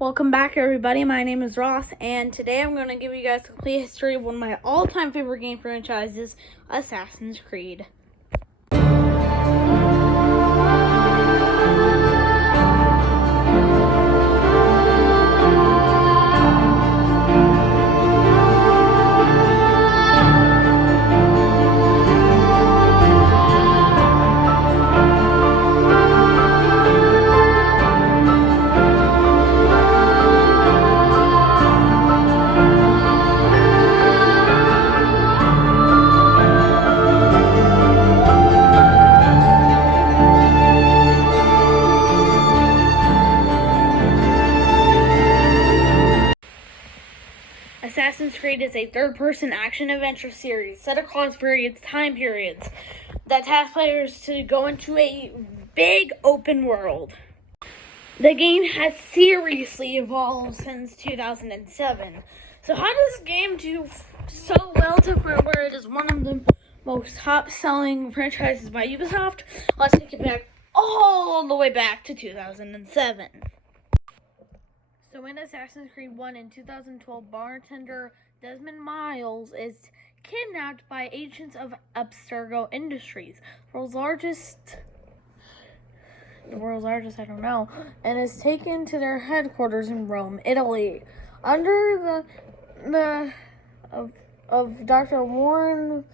Welcome back, everybody. My name is Ross, and today I'm going to give you guys a complete history of one of my all-time favorite game franchises, Assassin's Creed. Assassin's Creed is a third-person action-adventure series set across various time periods that task players to go into a big open world. The game has seriously evolved since 2007. So how does this game do so well to the point where it is one of the most top-selling franchises by Ubisoft? Let's take it back all the way back to 2007. So in Assassin's Creed 1 in 2012, bartender Desmond Miles is kidnapped by agents of Abstergo Industries, the world's largest, and is taken to their headquarters in Rome, Italy. Under the of Dr. Warren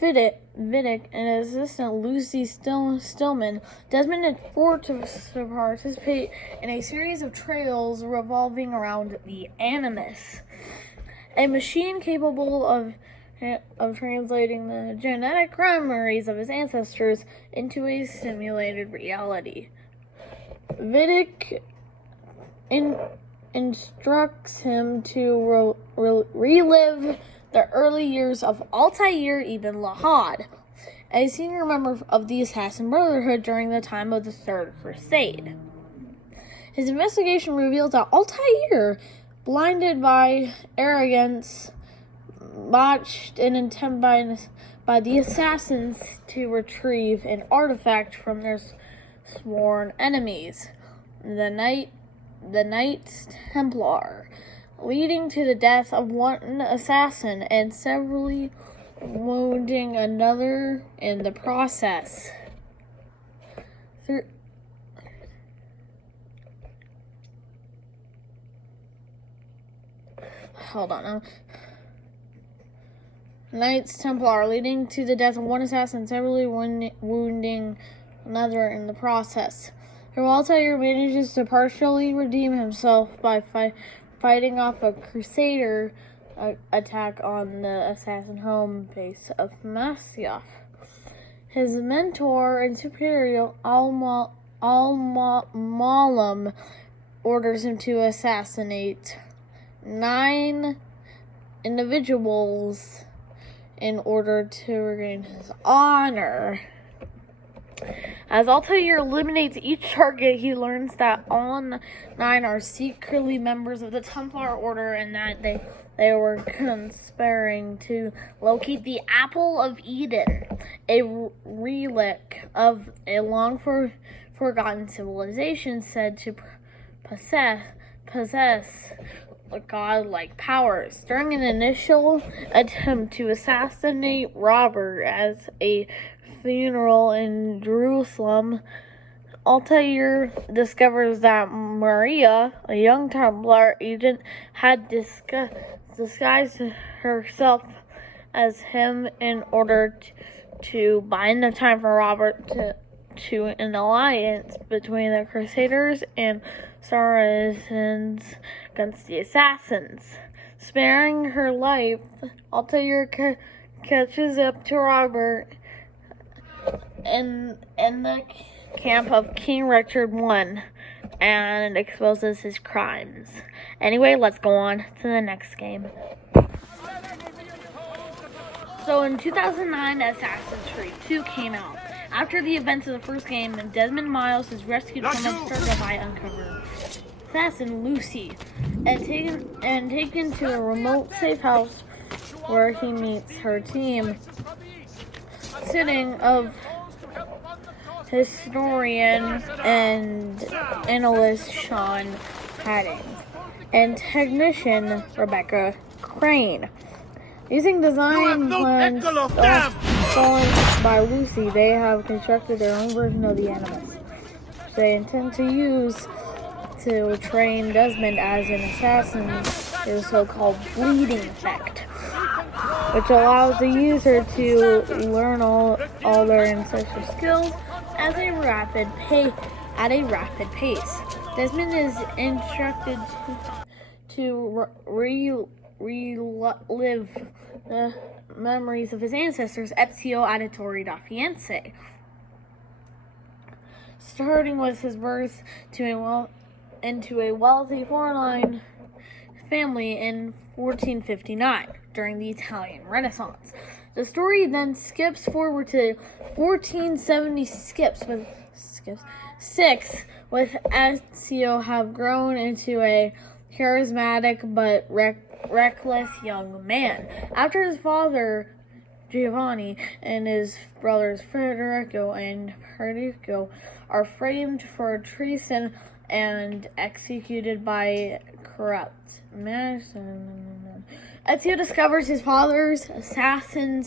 Vidic and his assistant Lucy Stillman, Desmond is forced to participate in a series of trials revolving around the Animus, a machine capable of translating the genetic memories of his ancestors into a simulated reality. Vidic instructs him to relive the early years of Altair ibn Lahad, a senior member of the Assassin Brotherhood during the time of the Third Crusade. His investigation reveals that Altair, blinded by arrogance, botched an attempt by the assassins to retrieve an artifact from their sworn enemies, the Knights Templar, leading to the death of one assassin and severely wounding another in the process. Knights Templar, leading to the death of one assassin, severely wounding another in the process. Altair manages to partially redeem himself by fighting off a Crusader attack on the assassin home base of Masyaf. His mentor and superior Al-Mualim orders him to assassinate 9 individuals in order to regain his honor. As Altair eliminates each target, he learns that all 9 are secretly members of the Templar Order and that they were conspiring to locate the Apple of Eden, a relic of a long-forgotten civilization said to possess godlike powers. During an initial attempt to assassinate Robert as a funeral in Jerusalem, Altair discovers that Maria, a young Templar agent, had disguised herself as him in order to bind the time for Robert to an alliance between the Crusaders and Saracens against the Assassins. Sparing her life, Altair catches up to Robert in the camp of King Richard I and exposes his crimes. Anyway, let's go on to the next game. So in 2009, Assassin's Creed 2 came out. After the events of the first game, Desmond Miles is rescued from Abstergo by uncovered assassin Lucy and taken to a remote safe house where he meets her team, sitting of historian and analyst Sean Haddings. and technician Rebecca Crane. Using design plans stolen by Lucy, they have constructed their own version of the Animus, which they intend to use to train Desmond as an assassin, the so-called bleeding effect, which allows the user to learn all their ancestral skills at a rapid pace. Desmond is instructed to relive the memories of his ancestors, Ezio Auditore da Firenze, starting with his birth into a wealthy foreign family in 1459 during the Italian Renaissance. The story then skips forward to 1476 with Ezio have grown into a charismatic but reckless young man. After his father Giovanni and his brothers Federico and Perdico are framed for treason and executed by corrupt Ezio discovers his father's assassin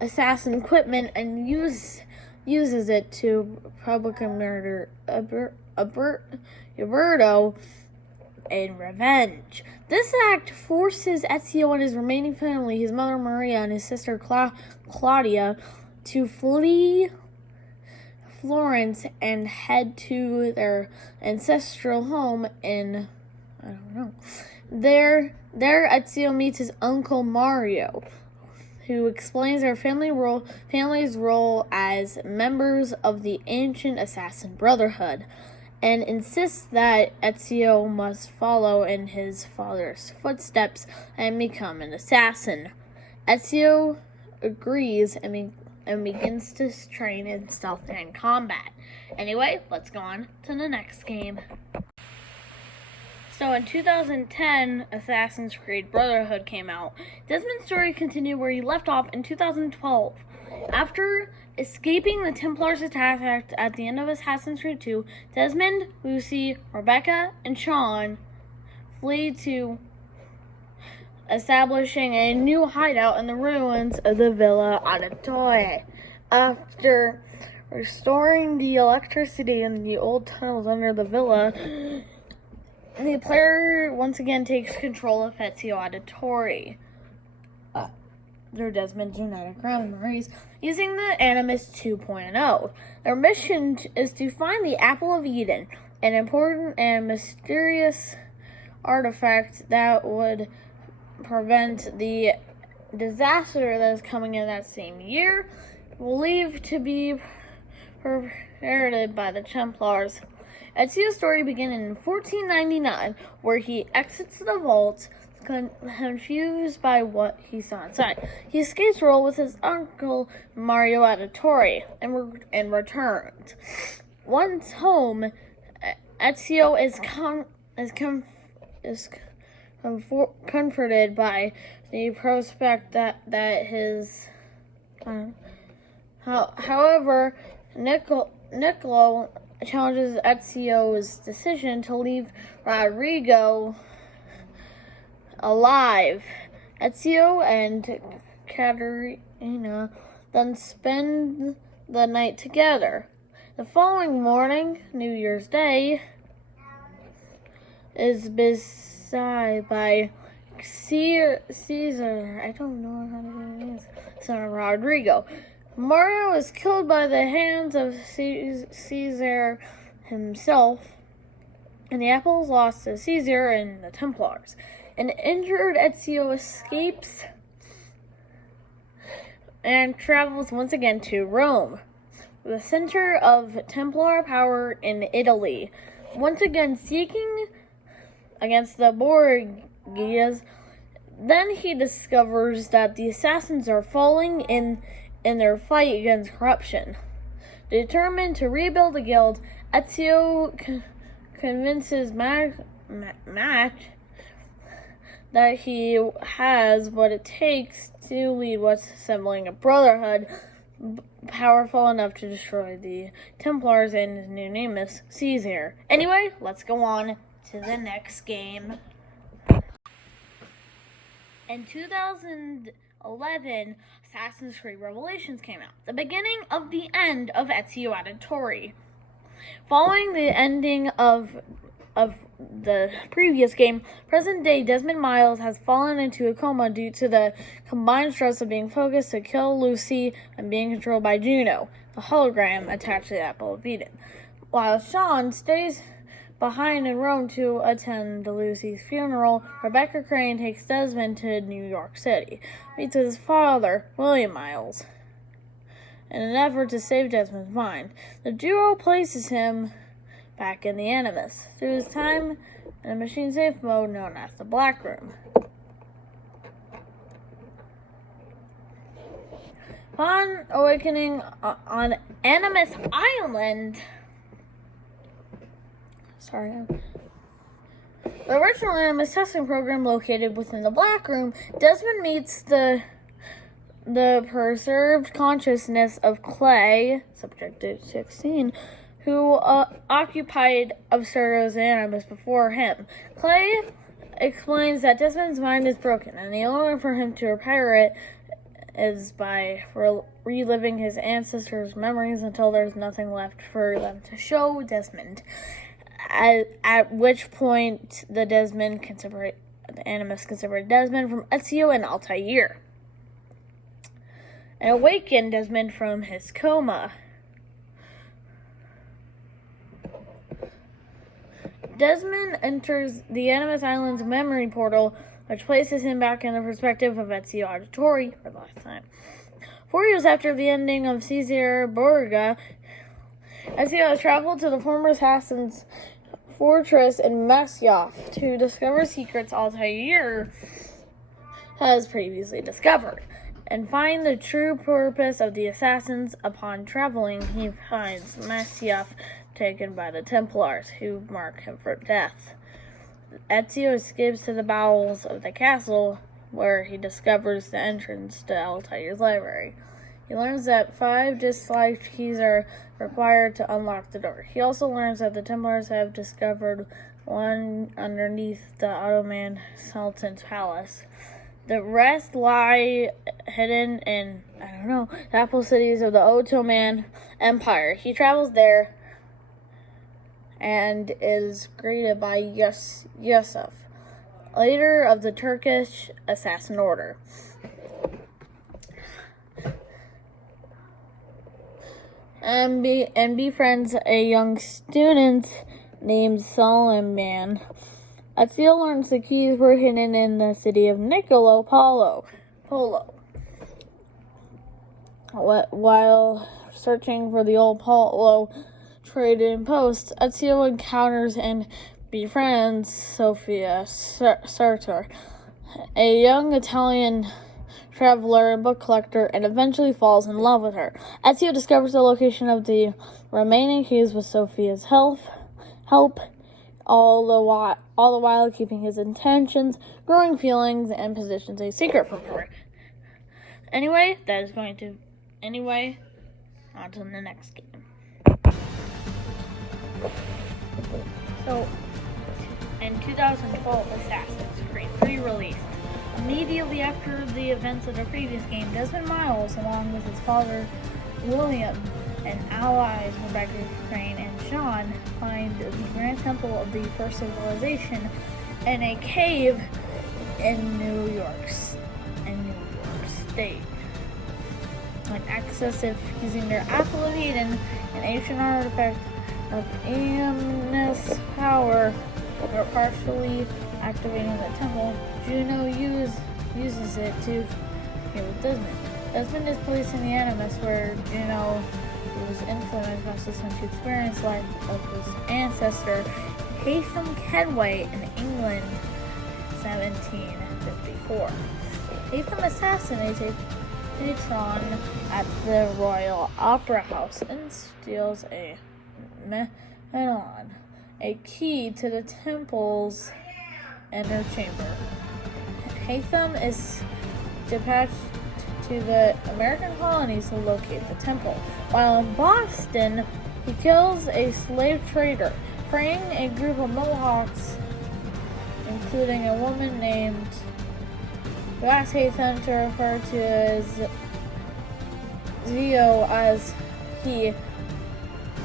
equipment and uses it to publicly murder Uberto in revenge. This act forces Ezio and his remaining family, his mother Maria and his sister Claudia, to flee Florence and head to their ancestral home in, There Ezio meets his uncle Mario, who explains their family's role as members of the ancient assassin brotherhood, and insists that Ezio must follow in his father's footsteps and become an assassin. Ezio agrees and begins to train in stealth and combat. Anyway, let's go on to the next game. So in 2010, Assassin's Creed Brotherhood came out. Desmond's story continued where he left off in 2012. After escaping the Templars' attack at the end of Assassin's Creed 2, Desmond, Lucy, Rebecca, and Sean flee to establishing a new hideout in the ruins of the Villa Auditore. After restoring the electricity in the old tunnels under the villa, the player once again takes control of Ezio Auditore through Desmond's genetic memories using the Animus 2.0. Their mission is to find the Apple of Eden, an important and mysterious artifact that would prevent the disaster that is coming in that same year, believed to be perpetrated by the Templars. Ezio's story began in 1499, where he exits the vault, confused by what he saw inside. He escapes role with his uncle Mario Auditore and returns. Once home, Ezio is comforted by the prospect that his. However, Niccolo challenges Ezio's decision to leave Rodrigo alive. Ezio and Caterina then spend the night together. The following morning, New Year's Day, is beset by Caesar. I don't know how to do this. Son of Rodrigo. Mario is killed by the hands of Caesar himself, and the apple is lost to Caesar and the Templars. An injured Ezio escapes and travels once again to Rome, the center of Templar power in Italy. Once again seeking against the Borgias, then he discovers that the assassins are falling in their fight against corruption. Determined to rebuild the guild, Ezio convinces Match that he has what it takes to lead what's assembling a brotherhood powerful enough to destroy the Templars, and his new name is Caesar. Anyway, let's go on to the next game. In 2011, Assassin's Creed Revelations came out, the beginning of the end of Ezio Auditore. Following the ending of the previous game, present-day Desmond Miles has fallen into a coma due to the combined stress of being focused to kill Lucy and being controlled by Juno, the hologram attached to the Apple of Eden. While Sean stays behind in Rome to attend Lucy's funeral, Rebecca Crane takes Desmond to New York City, meets with his father, William Miles, in an effort to save Desmond's mind. The duo places him back in the Animus through his time in a machine-safe mode known as the Black Room. Upon awakening on Animus Island, the original Animus testing program located within the Black Room, Desmond meets the preserved consciousness of Clay, subject to 16, who occupied Absurdus Animus before him. Clay explains that Desmond's mind is broken, and the only way for him to repair it is by reliving his ancestors' memories until there's nothing left for them to show Desmond. At which point the Animus can separate Desmond from Ezio and Altair, and awaken Desmond from his coma. Desmond enters the Animus Island's memory portal, which places him back in the perspective of Ezio Auditore for the last time. 4 years after the ending of Caesar Borgia, Ezio has traveled to the former assassin's fortress in Masyaf to discover secrets Altair has previously discovered, and find the true purpose of the assassins. Upon traveling, he finds Masyaf taken by the Templars, who mark him for death. Ezio escapes to the bowels of the castle, where he discovers the entrance to Altair's library. He learns that 5 disliked keys are required to unlock the door. He also learns that the Templars have discovered one underneath the Ottoman Sultan's palace. The rest lie hidden in, the Apple cities of the Ottoman Empire. He travels there and is greeted by Yusuf, leader of the Turkish assassin order. And befriends a young student named Solomon. Ezio learns the keys were hidden in the city of Niccolo Polo. While searching for the old Polo trading post, Ezio encounters and befriends Sofia Sartor, a young Italian traveler and book collector, and eventually falls in love with her. Ezio discovers the location of the remaining keys with Sofia's help, all the while keeping his intentions, growing feelings, and positions a secret from her. Anyway, on to the next game. So, in 2012, Assassin's Creed 3 released. Immediately after the events of the previous game, Desmond Miles, along with his father William and allies Rebecca Crane and Sean, find the Grand Temple of the First Civilization in a cave in New York State. When access it using their Apple of Eden, an ancient artifact of Animus power, or partially activating the temple, Juno uses it to heal Desmond. Desmond is placed in the Animus, where Juno, whose influence causes him to experience life of his ancestor, Haytham Kedway, in England, 1754. Haytham assassinates a patron at the Royal Opera House and steals a medallion, a key to the temple's inner chamber. Haytham is dispatched to the American colonies to locate the temple. While in Boston, he kills a slave trader, freeing a group of Mohawks, including a woman named who asks Hatham to refer to as Zio as he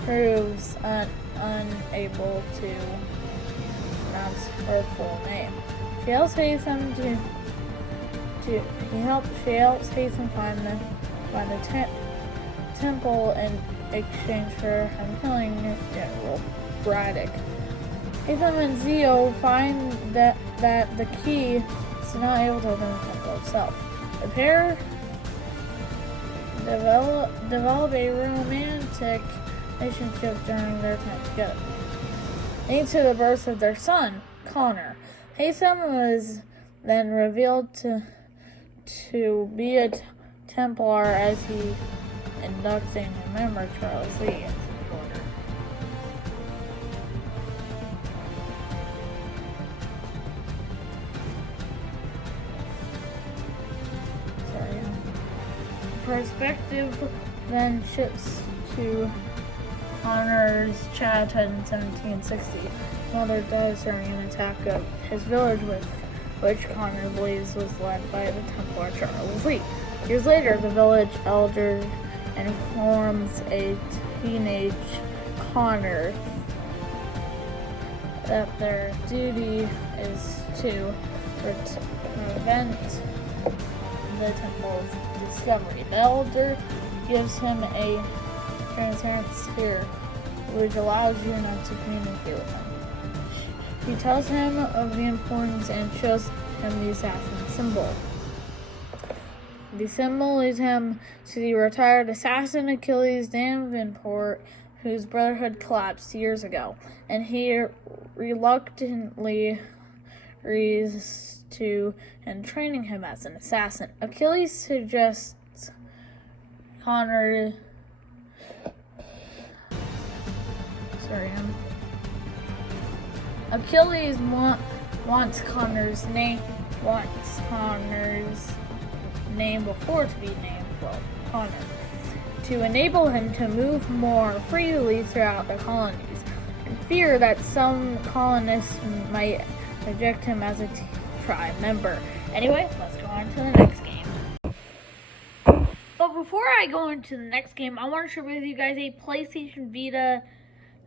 proves unable to pronounce her full name. She helps Hatham find the temple in exchange for him killing General Braddock. Hatham and Zio find that the key is not able to open the temple itself. The pair develop a romantic relationship during their time together, leading to the birth of their son, Connor. Hatham was then revealed to be a Templar as he inducts a new member, Charles Lee, into the order. Perspective then shifts to Connor's childhood in 1760. His mother dies during an attack of his village, which Connor believes was led by the Templar Charles Lee. Years later, the village elder informs a teenage Connor that their duty is to prevent the temple's discovery. The elder gives him a transparent sphere, which allows you not to communicate with him. He tells him of the importance and shows him the assassin symbol. The symbol leads him to the retired assassin Achilles Davenport, whose brotherhood collapsed years ago, and he reluctantly agrees to and training him as an assassin. Achilles suggests Connor Achilles wants Connor's name before to be named Connor, to enable him to move more freely throughout the colonies, and fear that some colonists might reject him as a tribe member. Anyway, let's go on to the next game. But before I go into the next game, I want to share with you guys a PlayStation Vita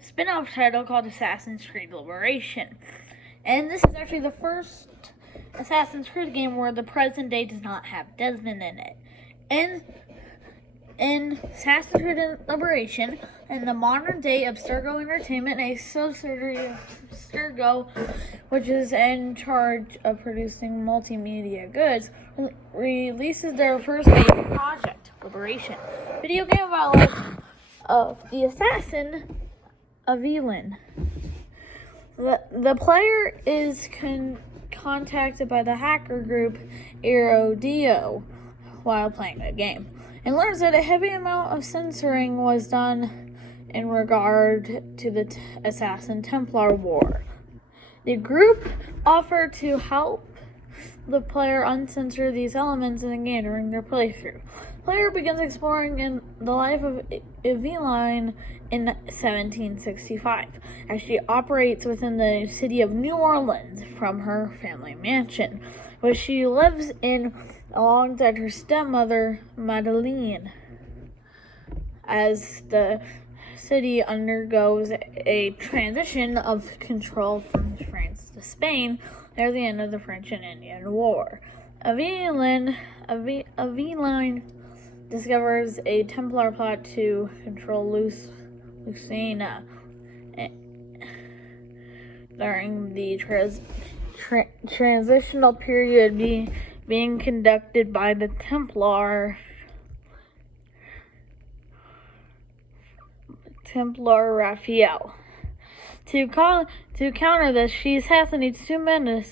spin-off title called Assassin's Creed Liberation. And this is actually the first Assassin's Creed game where the present day does not have Desmond in it. In Assassin's Creed Liberation, in the modern day, Abstergo Entertainment, a subsidiary of Abstergo, which is in charge of producing multimedia goods, releases their first major project, Liberation, video game about the life of the assassin Avelin. The player is contacted by the hacker group Erodio while playing the game, and learns that a heavy amount of censoring was done in regard to the Assassin Templar War. The group offered to help the player uncensor these elements in the game during their playthrough. The player begins exploring in the life of Eveline in 1765, as she operates within the city of New Orleans from her family mansion, which she lives in alongside her stepmother, Madeleine. As the city undergoes a transition of control from France to Spain near the end of the French and Indian War, Aveline discovers a Templar plot to control Lucena during the transitional period being conducted by the Templar Raphael. To counter this, she assassinates two men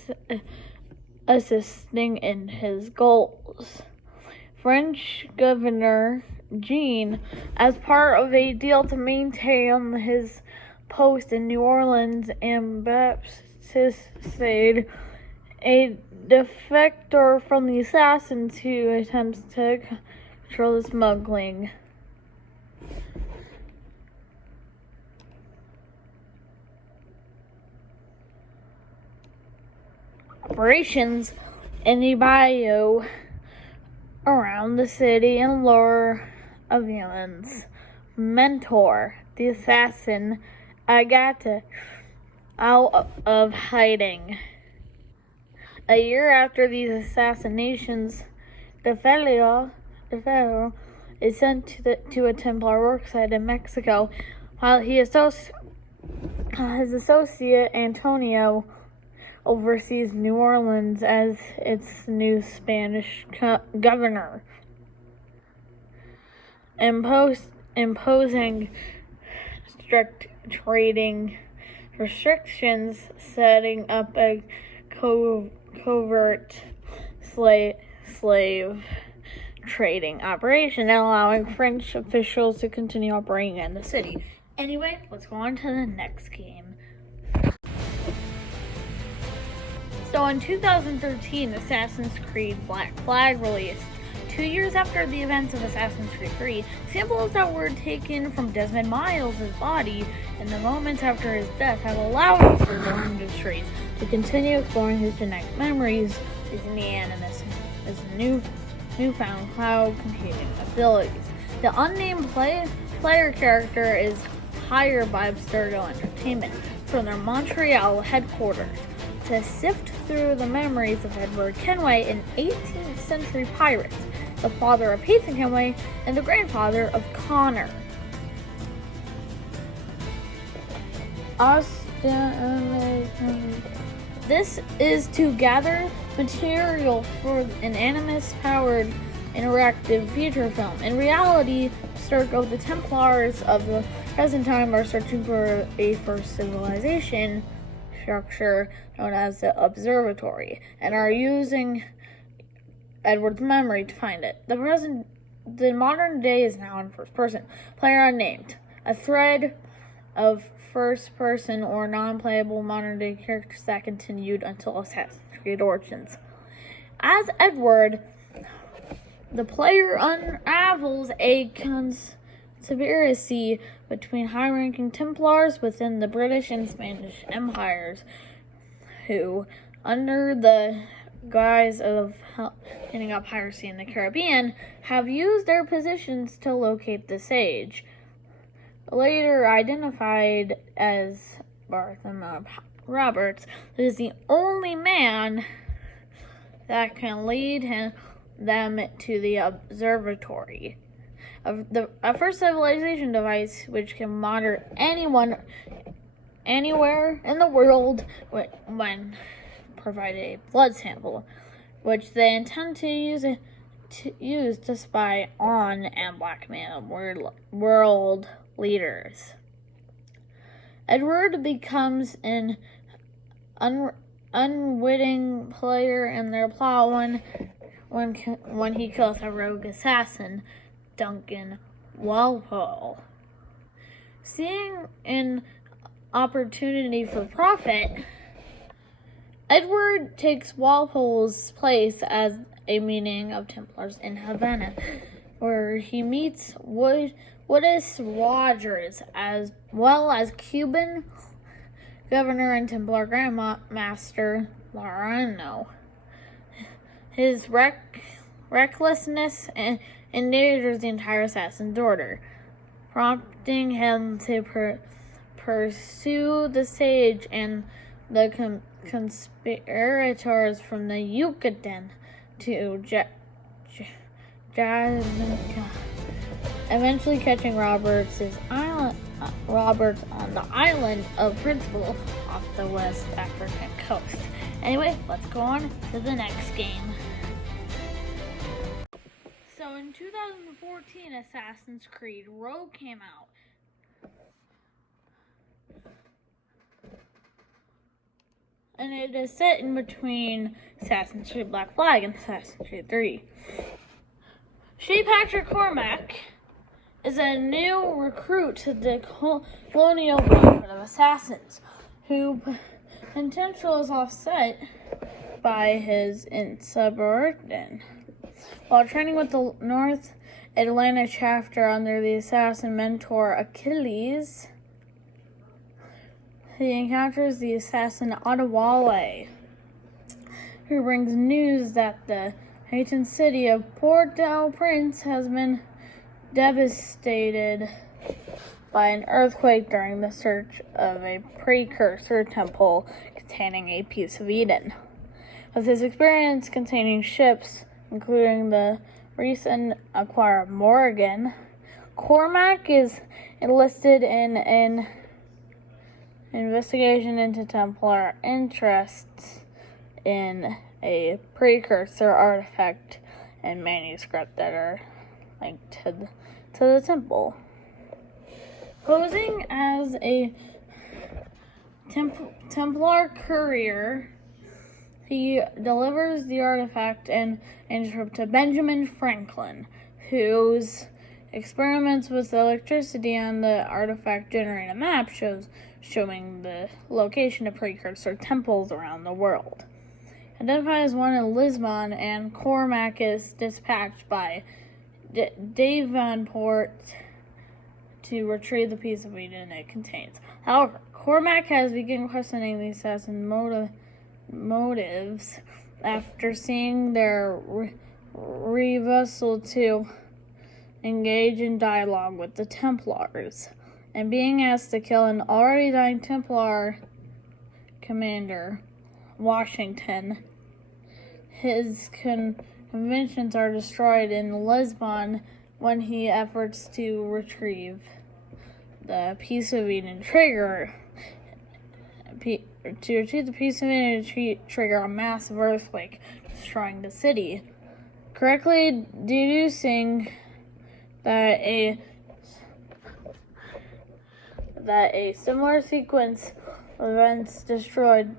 assisting in his goals. French Governor Jean, as part of a deal to maintain his post in New Orleans, and Baptiste, a defector from the assassins who attempts to control the smuggling. Operations in the bayou around the city and lure of villains. Mentor, the assassin, Agatha, out of hiding. A year after these assassinations, DeFelio is sent to a Templar worksite in Mexico, while his associate Antonio oversees New Orleans as its new Spanish governor, imposing strict trading restrictions, setting up a covert slave trading operation, and allowing French officials to continue operating in the city. Anyway, let's go on to the next game. So in 2013, Assassin's Creed Black Flag released. 2 years after the events of Assassin's Creed 3, samples that were taken from Desmond Miles' body in the moments after his death have allowed the industries to continue exploring his genetic memories using the Animus as newfound cloud computing abilities. The unnamed player character is hired by Abstergo Entertainment from their Montreal headquarters to sift through the memories of Edward Kenway, an 18th century pirate, the father of Peyton Kenway, and the grandfather of Connor. This is to gather material for an Animus-powered interactive feature film. In reality, Abstergo, the Templars of the present time, are searching for a first civilization structure known as the Observatory, and are using Edward's memory to find it. The modern day is now in first person. Player unnamed. A thread of first person or non-playable modern day characters that continued until Assassin's Creed Origins. As Edward, the player unravels a conspiracy between high-ranking Templars within the British and Spanish empires, who, under the guise of ending up piracy in the Caribbean, have used their positions to locate the sage, later identified as Bartholomew Roberts, who is the only man that can lead them to the observatory. A first civilization device which can monitor anyone anywhere in the world when provided a blood sample, which they intend to use to spy on and blackmail world leaders. Edward becomes an unwitting player in their plot when he kills a rogue assassin, Duncan Walpole. Seeing an opportunity for profit, Edward takes Walpole's place as a meeting of Templars in Havana, where he meets Woodus Rogers, as well as Cuban governor and Templar Grandmaster Lorano. His recklessness endangers the entire assassin's order, prompting him to pursue the sage and the conspirators from the Yucatan to Jamaica, eventually catching Roberts on the island of Principle off the West African coast. Anyway, let's go on to the next game. So in 2014, Assassin's Creed Rogue came out. And it is set in between Assassin's Creed Black Flag and Assassin's Creed 3. Shay Patrick Cormac is a new recruit to the Colonial Brotherhood of Assassins, whose potential is offset by his insubordination. While training with the North Atlantic chapter under the assassin mentor Achilles, he encounters the assassin Adewale, who brings news that the ancient city of Port-au-Prince has been devastated by an earthquake during the search of a precursor temple containing a piece of Eden. With his experience containing ships, including the recent acquired Morgan, Cormac is enlisted in an investigation into Templar interests in a precursor artifact and manuscript that are linked to the temple. Posing as a Templar courier, he delivers the artifact and manuscript to Benjamin Franklin, whose experiments with electricity on the artifact generate a map showing the location of precursor temples around the world. Identifies one in Lisbon, and Cormac is dispatched by Davenport to retrieve the piece of Eden it contains. However, Cormac has begun questioning the assassin's motives after seeing their refusal to engage in dialogue with the Templars, and being asked to kill an already dying Templar commander, Washington. His conventions are destroyed in Lisbon when he efforts to retrieve the piece of Eden trigger. To retrieve the piece of Eden trigger a massive earthquake, destroying the city, correctly deducing that a similar sequence of events destroyed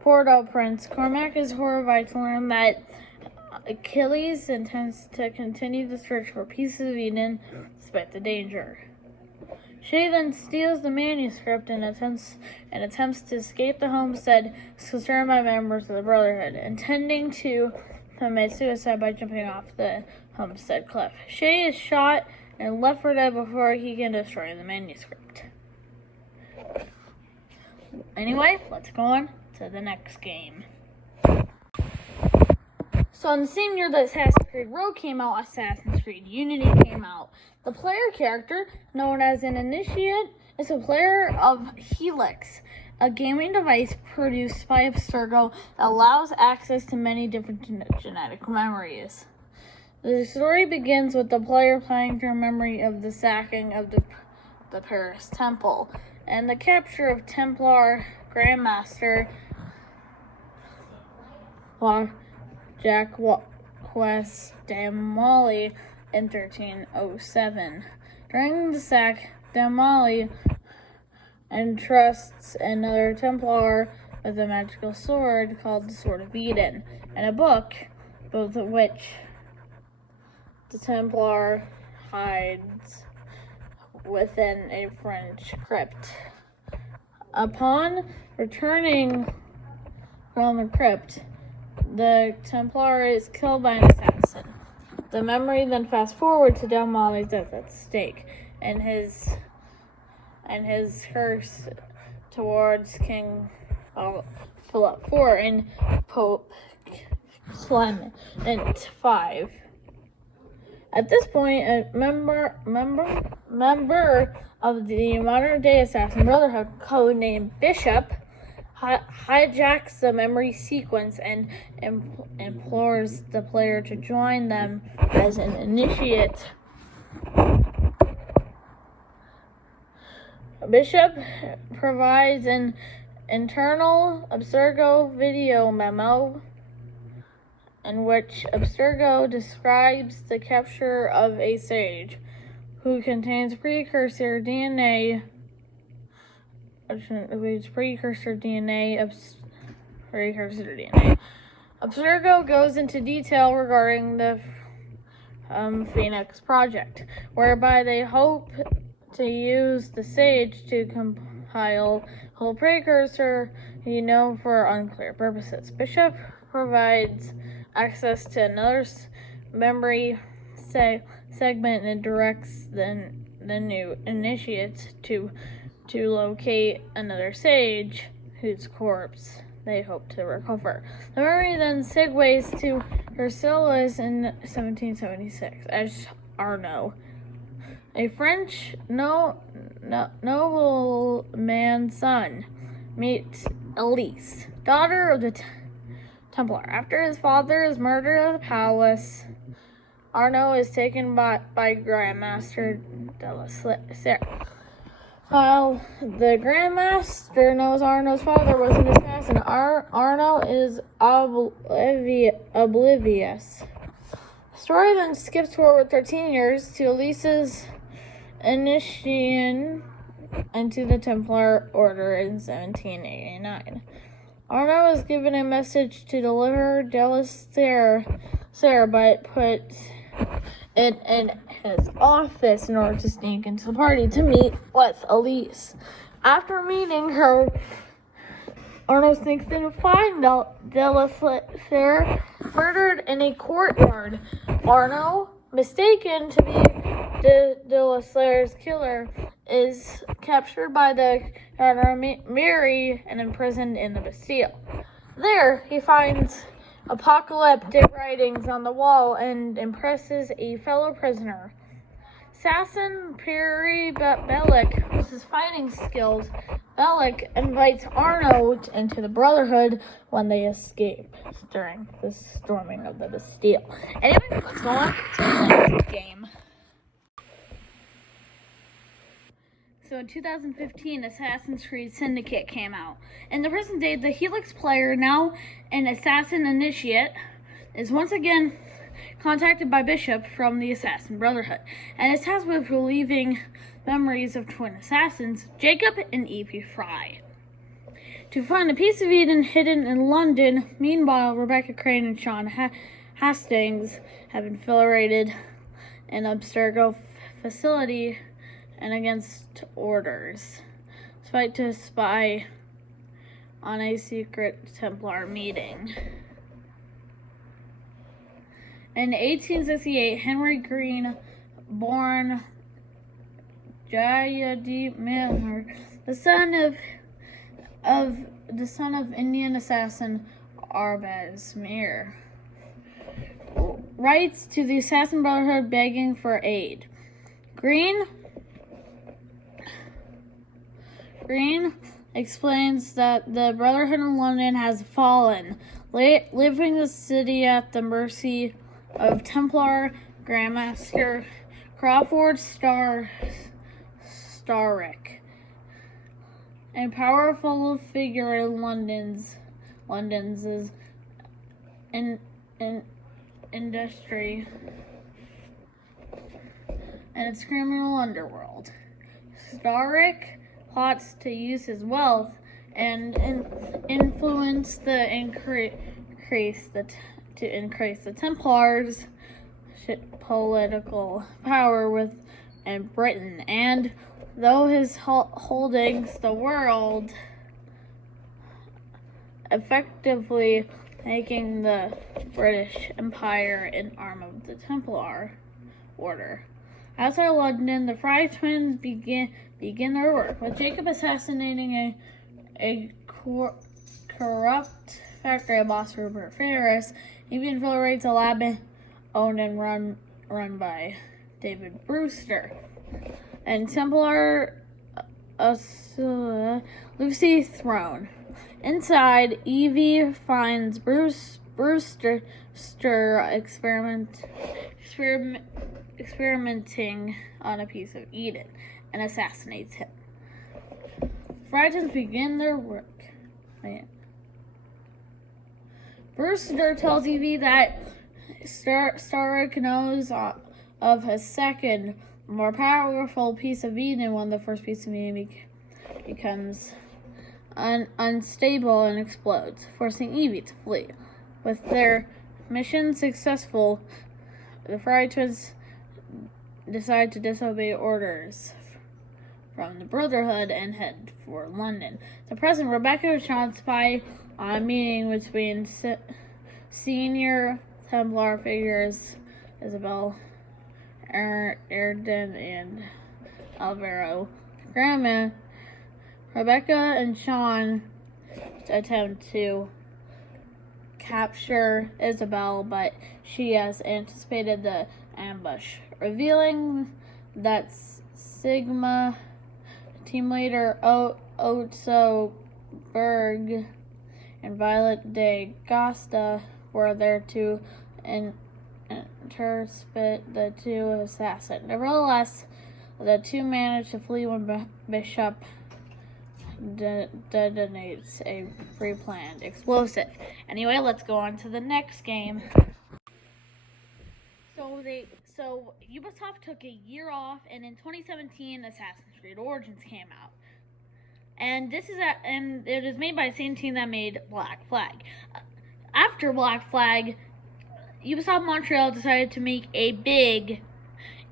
Port-au-Prince. Cormac is horrified to learn that Achilles intends to continue the search for pieces of Eden despite the danger. Shay then steals the manuscript and attempts to escape the homestead, concerned by members of the Brotherhood, intending to commit suicide by jumping off the homestead cliff. Shay is shot and left for dead before he can destroy the manuscript. Anyway, let's go on to the next game. So in the same year that Assassin's Creed Rogue came out, Assassin's Creed Unity came out. The player character, known as an initiate, is a player of Helix, a gaming device produced by Abstergo that allows access to many different genetic memories. The story begins with the player playing through memory of the sacking of the Paris Temple and the capture of Templar Grandmaster Jacques Damali in 1307. During the sack, Damali entrusts another Templar with a magical sword called the Sword of Eden, and a book, both of which the Templar hides within a French crypt. Upon returning from the crypt, the Templar is killed by an assassin. The memory then fast forward to Damali's death at stake, and his curse towards King Philip IV and Pope Clement V. At this point, a member of the modern-day Assassin Brotherhood, codenamed Bishop, hijacks the memory sequence and implores the player to join them as an initiate. Bishop provides an internal Abstergo video memo in which Abstergo describes the capture of a sage who contains precursor DNA. Abstergo goes into detail regarding the Phoenix Project, whereby they hope to use the sage to compile whole precursor, for unclear purposes. Bishop provides access to another memory segment and directs the new initiates to locate another sage whose corpse they hope to recover. The memory then segues to Versailles in 1776 as Arnaud, a French nobleman's son, meets Elise, daughter of the Templar. After his father is murdered at the palace, Arnaud is taken by Grandmaster de la Serre. While the Grandmaster knows Arnaud's father was an assassin, Arnaud is oblivious. The story then skips forward 13 years to Elise's initiation into the Templar Order in 1789. Arnaud is given a message to deliver de la Serre, but puts it in his office in order to sneak into the party to meet with Elise. After meeting her, Arnaud sneaks in to find de la Serre murdered in a courtyard. Arnaud, mistaken to be de la Serre's killer, is captured by the gendarmerie and imprisoned in the Bastille. There, he finds apocalyptic writings on the wall and impresses a fellow prisoner. Assassin Pierre Bellic, with his fighting skills, Bellic invites Arnaud into the Brotherhood when they escape during the storming of the Bastille. Anyway, let's go on to the next game. So in 2015, Assassin's Creed Syndicate came out. In the present day, the Helix player, now an assassin initiate, is once again contacted by Bishop from the Assassin Brotherhood, and is tasked with relieving memories of twin assassins, Jacob and Evie Fry. To find a piece of Eden hidden in London, meanwhile, Rebecca Crane and Sean Hastings have infiltrated an Abstergo facility and against orders, despite to spy on a secret Templar meeting. In 1868, Henry Green, born Jayadip Miller, the son of Indian assassin Arbaz Mir, writes to the Assassin Brotherhood begging for aid. Green explains that the Brotherhood in London has fallen, leaving the city at the mercy of Templar Grandmaster Crawford Starrick, a powerful figure in London's industry and its criminal underworld. Starrick plots to use his wealth and influence to increase the Templars' political power within Britain, and though his holdings the world, effectively making the British Empire an arm of the Templar Order. Outside London, the Fry twins begin their work, with Jacob assassinating a corrupt factory boss, Rupert Ferris. He infiltrates a lab owned and run by David Brewster. And Templar Lucy Throne. Inside, Evie finds Brewster experimenting on a piece of Eden and assassinates him. Frightened begin their work. Brewster tells Evie that Starrick knows of a second, more powerful piece of Eden when the first piece of Eden becomes unstable and explodes, forcing Evie to flee. With their mission successful, the Fry twins decide to disobey orders from the Brotherhood and head for London. The present, Rebecca and Sean spy on a meeting between senior Templar figures Isabel Erden and Alvaro Graham. Rebecca and Sean attempt to capture Isabel, but she has anticipated the ambush, revealing that Sigma team leader Otso Berg and Violet de Costa were there to intercept the two assassins. Nevertheless, the two managed to flee when Bishop detonates a pre-planned explosive. Anyway, let's go on to the next game. So Ubisoft took a year off, and in 2017, Assassin's Creed Origins came out. And it is made by the same team that made Black Flag. After Black Flag, Ubisoft Montreal decided to make a big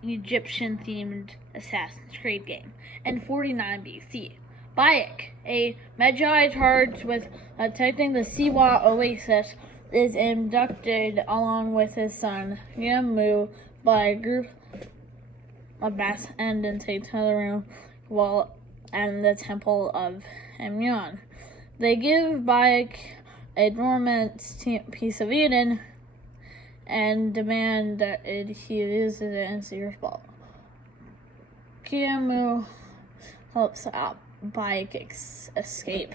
Egyptian-themed Assassin's Creed game in 49 BC. Bayek, a Magi charged with protecting the Siwa Oasis, is abducted along with his son, Yamu, by a group of mass and take to the room and the Temple of Amyon. They give Bayek a dormant piece of Eden and demand that he uses it in secret ball. Kiamu helps out Bayek escape.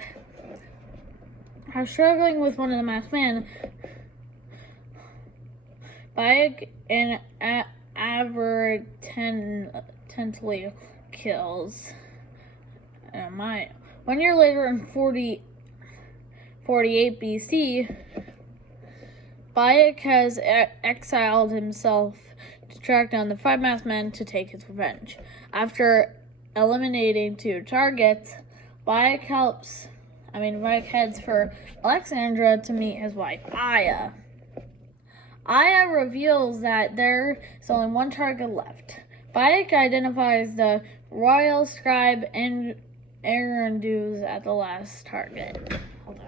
While struggling with one of the masked men, Bayek inadvertently kills Maya. 1 year later, in 48 BC, Bayek has exiled himself to track down the 5 masked men to take his revenge. After eliminating 2 targets, Bayek heads for Alexandria to meet his wife, Aya. Aya reveals that there is only 1 target left. Bayek identifies the royal scribe and Arenduz at the last target. Hold on.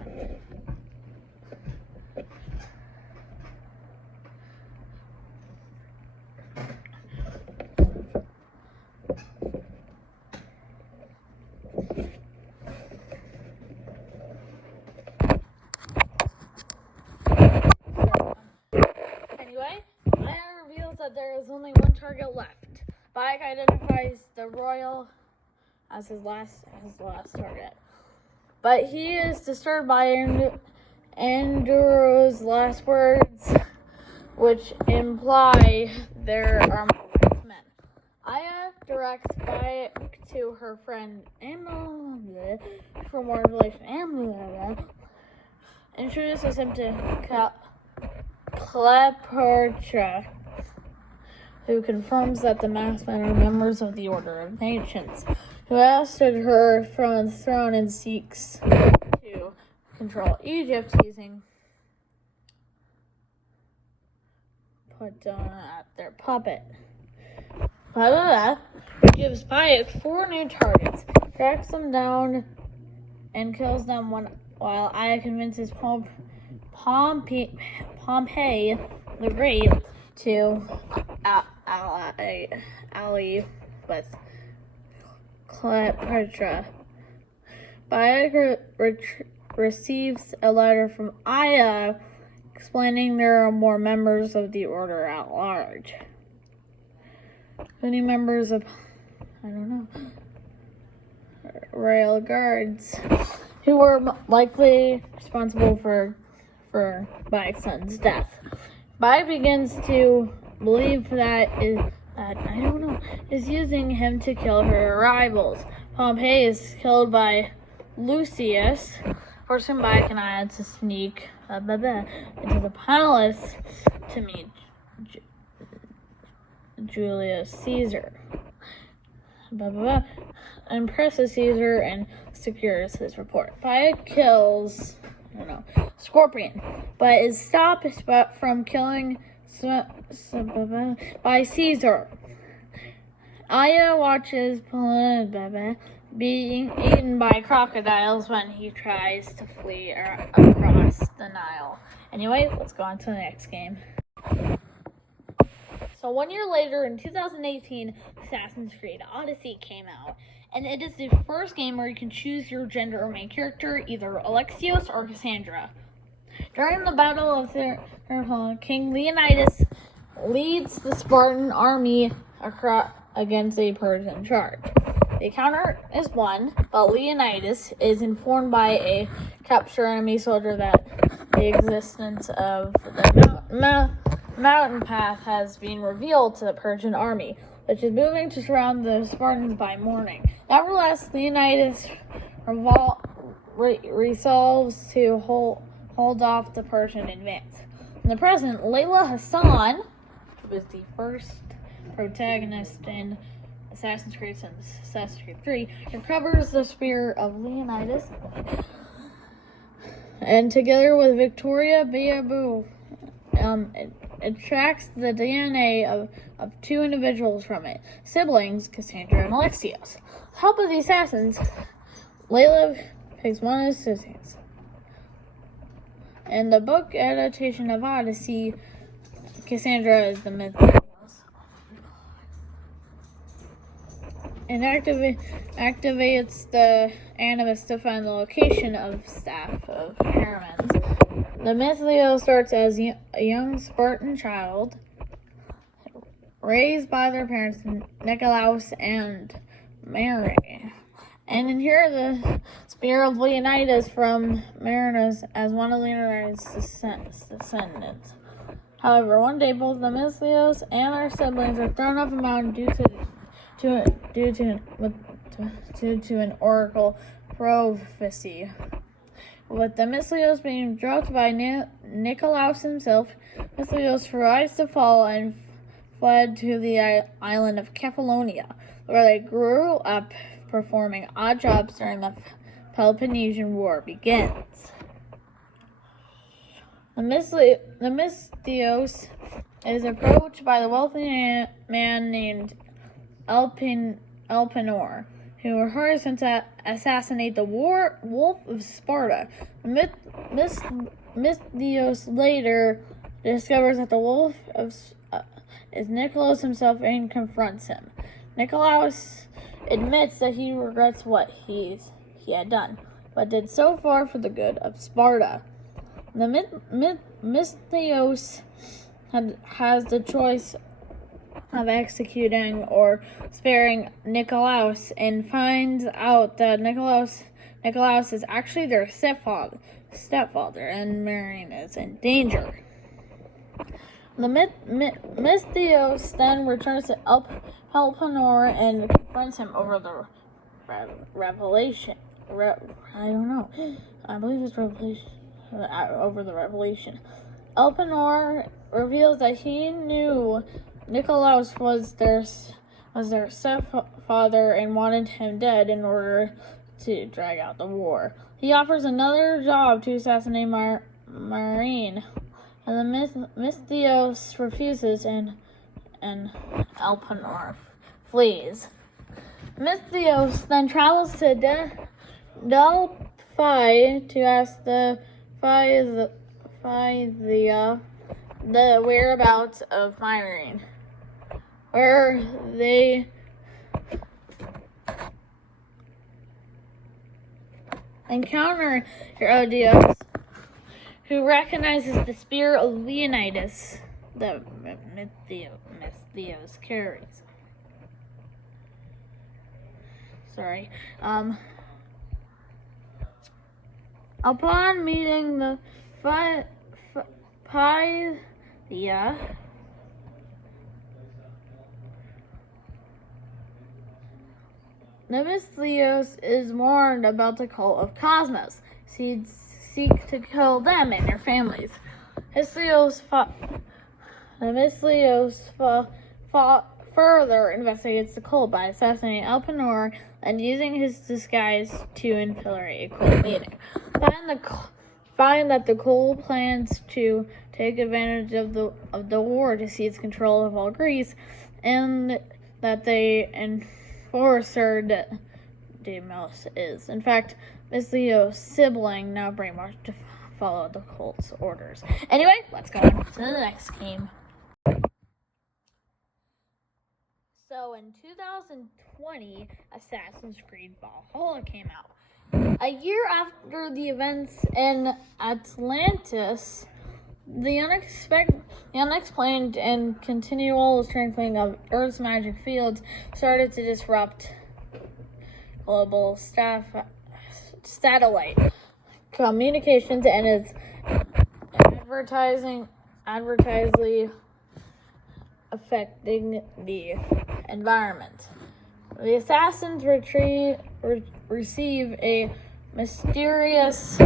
Anyway, Aya reveals that there is only 1 target left. Bayek identifies the royal as his last target, but he is disturbed by Andrew's last words, which imply there are more men. Aya directs Bayek to her friend Emma for more revelation. Emma introduces him to Cleopatra, who confirms that the masked men are members of the Order of Nations, who ousted her from the throne and seeks to control Egypt using at their puppet. Gives Bayek 4 new targets, tracks them down, and kills them while Aya convinces Pompey the Great to ally with Cleopatra. Bayek receives a letter from Aya explaining there are more members of the Order at large. Many members of, royal guards who were likely responsible for Bayek's son's death. Bayek begins to believe that is using him to kill her rivals. Pompey is killed by Lucius, forcing Bayek and Aya to sneak into the palace to meet Julius Caesar. Impresses Caesar and secures his report. Bayek kills Scorpion, but is stopped from killing by Caesar. Aya watches being eaten by crocodiles when he tries to flee across the Nile. Anyway, let's go on to the next game. So 1 year later, in 2018, Assassin's Creed Odyssey came out, and it is the first game where you can choose your gender or main character, either Alexios or Cassandra. During the Battle of Thermopylae, King Leonidas leads the Spartan army against a Persian charge. The encounter is won, but Leonidas is informed by a captured enemy soldier that the existence of the mountain path has been revealed to the Persian army, which is moving to surround the Spartans by morning. Nevertheless, Leonidas resolves to hold off the Persian advance. In the present, Layla Hassan, who was the first protagonist in Assassin's Creed since Assassin's Creed 3, recovers the spear of Leonidas, and together with Victoria Beabu, extracts the DNA of two individuals from it, siblings Cassandra and Alexios. With the help of the assassins, Layla picks one of his assistants. In the book adaptation of Odyssey, Cassandra is the Misthios. And activates the Animus to find the location of Staff of Hermes. The Misthios starts as a young Spartan child, raised by their parents Nicolaus and Mary, and inherit the spear of Leonidas from Marinus as one of Leonidas' descendants. However, one day both the Misthios and their siblings are thrown off a mountain due to an oracle prophecy. With the Misthios being dropped by Nicolaus himself, Misthios survives the fall and fled to the island of Kefalonia, where they grew up performing odd jobs during the Peloponnesian War begins. The Misthios is approached by the wealthy man named Elpenor, who hurries to assassinate the Wolf of Sparta. Misthios later discovers that the Wolf is Nicolaus himself and confronts him. Nicolaus admits that he regrets what he had done, but did so far for the good of Sparta. The Misthios has the choice of executing or sparing Nicolaus, and finds out that Nicolaus is actually their stepfather, and Marion is in danger. The Misthios then returns to Elpenor and confronts him over the revelation. I believe it's revelation. Over the revelation. Elpenor reveals that he knew Nicolaus was their stepfather and wanted him dead in order to drag out the war. He offers another job to assassinate Marine, and the Misthios refuses, and Elpenor flees. Misthios then travels to Delphi to ask the whereabouts of Myrene, where they encounter Herodias, who recognizes the spear of Leonidas that Misthios carries. Upon meeting the Pythia, Misthios is warned about the cult of Cosmos. He'd seek to kill them and their families. Misthios further investigates the cult by assassinating Elpenor and using his disguise to infiltrate a cult meeting. Find that the cult plans to take advantage of the war to seize control of all Greece, and that the enforcer Deimos is, in fact, Misthios' sibling, now brainwashed to follow the cult's orders. Anyway, let's go on to the next game. So in 2020, Assassin's Creed Valhalla came out. A year after the events in Atlantis, the unexplained and continual strengthening of Earth's magic fields started to disrupt global satellite communications and its advertisely affecting the environment. The assassins receive a mysterious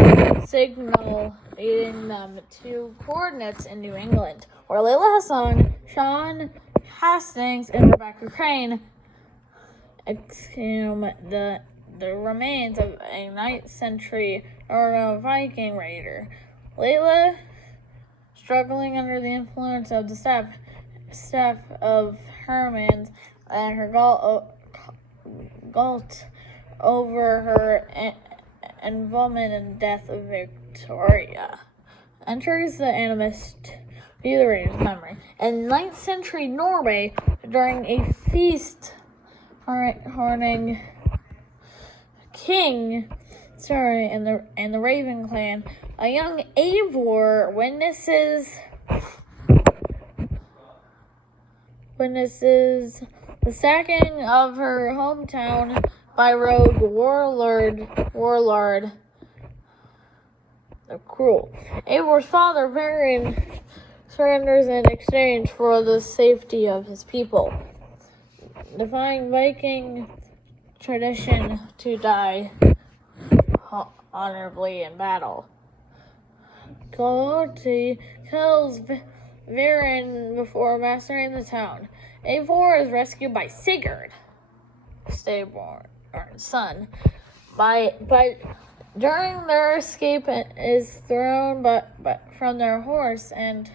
signal leading them to coordinates in New England, where Layla Hassan, Sean Hastings, and Rebecca Crane exhume the remains of a 9th century Northern Viking raider. Layla, struggling under the influence of the staff of Herman's and her guilt over her involvement in the death of Victoria, enters the Animist view the raider's memory. In 9th century Norway, during a feast honoring King Snorri and the Raven clan, a young Eivor witnesses the sacking of her hometown by rogue warlord the Cruel. Eivor's father, Varian, surrenders in exchange for the safety of his people, defying Viking tradition to die honorably in battle. Galati kills Varian before mastering the town. Eivor is rescued by Sigurd, Stayborn's son, but during their escape is thrown from their horse and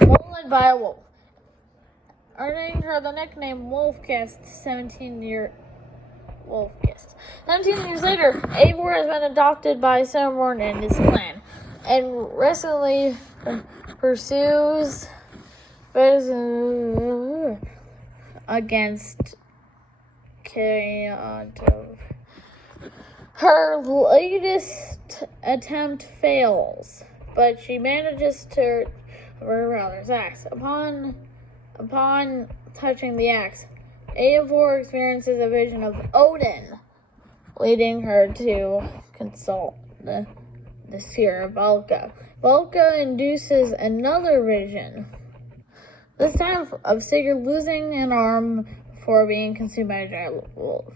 mauled by a wolf, earning her the nickname Wolfkissed. 17 years later, Eivor has been adopted by Stayborn and his clan, and recently pursues against Keotov. Her latest attempt fails, but she manages to her brother's axe. Upon touching the axe, Eivor experiences a vision of Odin, leading her to consult the seer Valka. Valka induces another vision, this time of Sigurd losing an arm before being consumed by a giant wolf.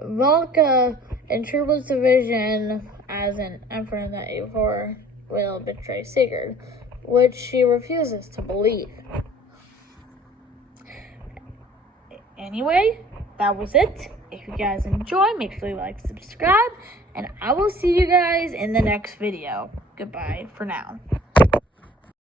Valka interprets the vision as an effort that Eivor will betray Sigurd, which she refuses to believe. Anyway, that was it. If you guys enjoy, make sure you like, subscribe, and I will see you guys in the next video. Goodbye for now.